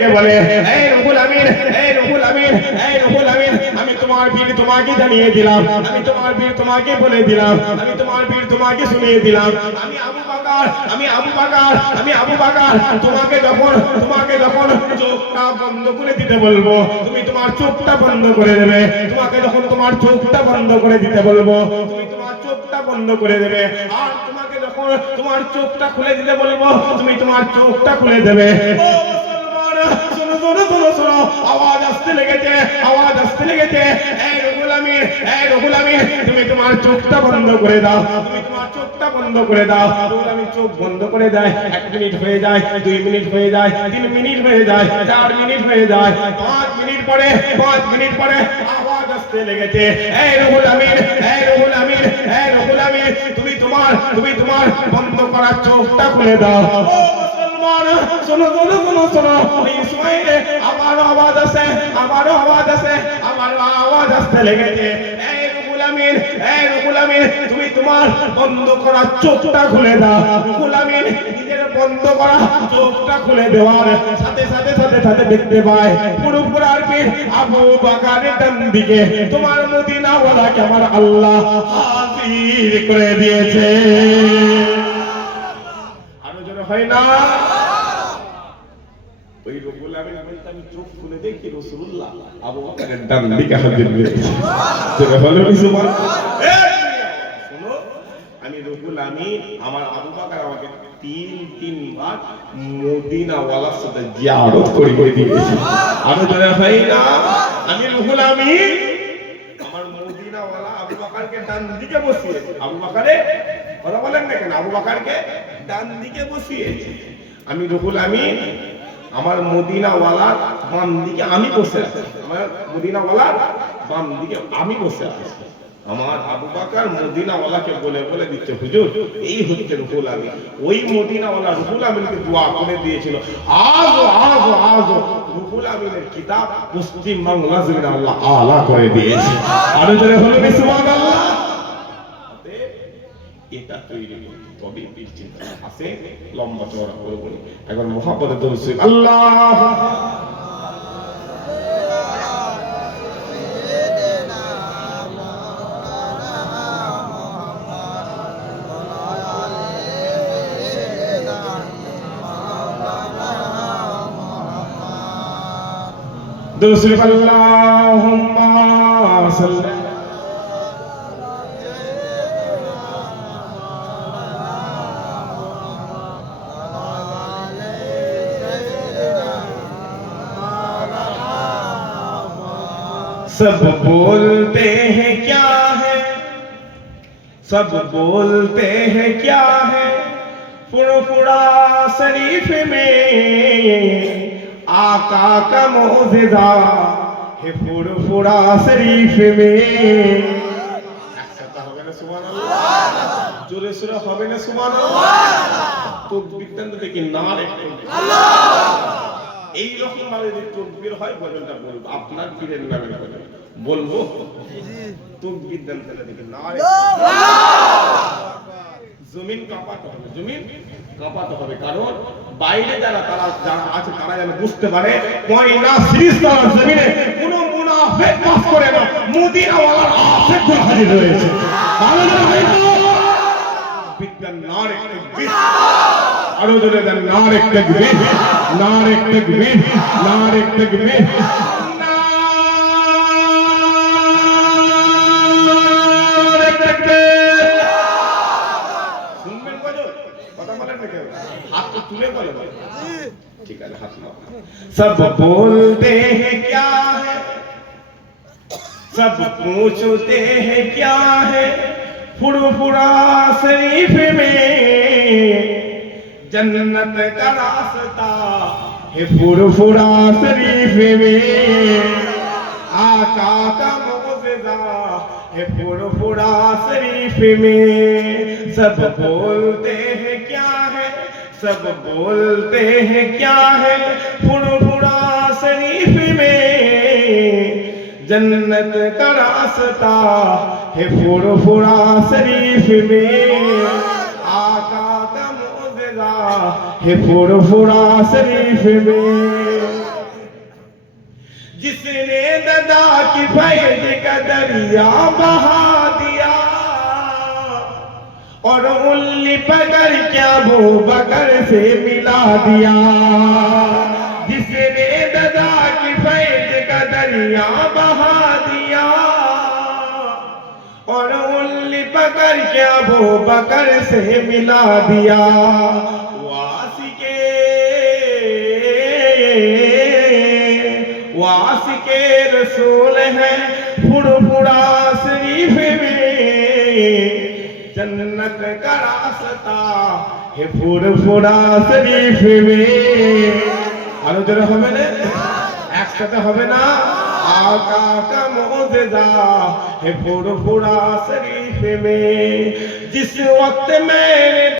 ডেকে বলে, এই রুহুল আমিন, এই রুহুল আমিন, এই রুহুল আমিন, আমি তোমার বীর তোমাকে জানিয়ে দিলাম, আমি তোমার বীর তোমাকে বলে দিলাম, আমি তোমার বীর তোমাকে শুনিয়ে দিলাম, আমি আবু বকর, আমি আবু বকর, আমি আবু বকর, তোমাকে যখন চোখটা বন্ধ করে দিতে বলবো, তুমি তোমার চোখটা বন্ধ করে দেবে, তোমাকে যখন তোমার চোখটা বন্ধ করে দিতে বলবো, তুমি তোমার চোখটা বন্ধ করে দেবে, আর তোমাকে যখন তোমার চোখটা খুলে দিতে বলবো, তুমি তোমার চোখটা খুলে দেবে। ও মুসলমান, শোনো শোনো শোনো শোনো, আওয়াজ আসতে লেগেছে, আওয়াজ আসতে লেগেছে, এই রুহুল আমিন, এই রুহুল আমিন, তুমি তোমার চোখটা বন্ধ করে দাও, তুমি তোমার চোখটা বন্ধ করে দাও। রুহুল আমিন চোখ বন্ধ করে দেয়। 1 মিনিট হয়ে যায়, 2 মিনিট হয়ে যায়, 3 মিনিট হয়ে যায়, 4 মিনিট হয়ে যায়, 5 মিনিট পরে, 5 মিনিট পরে আওয়াজ আসতে লেগেছে, এই রুহুল আমিন, এই রুহুল আমিন, এই রুহুল আমিন, তুমি তোমার বন্ধ করা চোখটা খুলে দাও। ও মুসলমান, শোনো শোনো শোনো শোনো, এই সময়ে আবারও আওয়াজ আসে, আবারও আওয়াজ আসে, আবারও আওয়াজ আসতে লেগেছে, এই রুহুল আমিন, এই রুহুল আমিন, তুমি তোমার বন্ধ করা চোখটা খুলে দাও। রুহুল আমিন নিজের বন্ধ করা চোখটা খুলে দেওয়ার সাথে সাথে সাথে সাথে দেখতে পায় পুরোপুরার বীর আবু বকরের ডান দিকে তোমার মদিনাওয়ালাকে আমার আল্লাহ হাজির করে দিয়েছে। আরো জোরে হয় না? ওই রুহুল আমিন বলতে আমি চোখ খুলে দেখি রাসূলুল্লাহ আবু বকরের ডান দিকে হাজির হয়েছে। তোরা হলো সুবহানাল্লাহ। শোনো, আমি রুহুল আমিন, আমার আবু বকর আমাকে 3 বার মদিনাওয়ালার সাথে জিয়ারত করিয়ে দিয়েছে। আরো জোরে হয় না? আমি রুহুল আমিন আমার মদিনাওয়ালা আবু বকরকে ডান দিকে বসিয়েছে। আবু বকরে কথা বলেন না কেন? আবু বকরকে ডান দিকে বসিয়েছে। আমি রুহুল আমিন আমার মদিনাওয়ালার বাম দিকে আমি বসে আছি, আমার মদিনাওয়ালার বাম দিকে আমি বসে আছি। আমার আবু বকর মদিনাওয়ালাকে বলে বলে দিচ্ছে, হুজুর এই হচ্ছে রুহুল আমিন। ওই মদিনাওয়ালা রুহুল আমিনকে দোয়া করে দিয়েছিল, আজও আজও আজও রুহুল আমিনের কিতাব পশ্চিম বাংলা জমিনে আল্লাহ আলা করে দিয়েছে। আরো জোরে হলো সুবহানাল্লাহ। এটা তৈরি করতে তবে বীর চিন্তা আছে, লম্বা চওড়া করব না। একবার মুহাব্বতে দরুদ শরীফ আল্লাহ दरूद शरीफ अल्लाहुम्मा सल्ली सब बोलते हैं क्या है, सब बोलते हैं क्या है, फुरफुरा शरीफ में आका का मौजूदा है, फुरफुरा शरीफ में। जोरे सुरा হবে না সুবহানাল্লাহ। তাকবীর দেন দেখি নারে এই রকম ভাবে যদি তাকবীর হয় বলটা বলবো আপনার পীরের নামে বলবো তাকবীর দেন দেখি নারে জমিন কাঁপাতে হবে, জমিন কাঁপাতে হবে। কারণ বাইরে যারা আছে তারা যেন বুঝতে পারে কয়না সিরিজদার জমিনে কোন মুনাফিক পাস করে না, মদিনাওয়ালার আশিকগুলো হাজির হয়েছে। আরো জোরে হয়তো বিদ্যান নারে তাকবীর, আরো জোরে দেন নারে তাকবীর, নারে তাকবীর, নারে তাকবীর। सब बोलते हैं क्या है, सब पूछते हैं क्या है, फुरफुरा शरीफ में जन्नत का रास्ता है, फुरफुरा शरीफ में आका का मौजूदा है, फुरफुरा शरीफ में। सब बोलते हैं क्या है, सब बोलते हैं क्या है, फुरफुरा शरीफ में जन्नत का रास्ता है, फुरफुरा शरीफ में आका का मौजूदा है, फुरफुरा शरीफ में। जिसने दादा की फैज का दरिया बहा दिया और उंगली पकड़ क्या वो बकर से मिला दिया। जिसने दादा की फैज का दरिया बहा दिया और उंगली पकड़ क्या वो बकर से मिला दिया। वासिके रसूल है फुड़फुड़ा शरीफ में, जन्नत का रास्ता है फुड़फुड़ा शरीफ में। आरो जरा হবে না একসাথে হবে না। आका का मौजज़ा है फुड़फुड़ा शरीफ में। जिस वक्त मैंने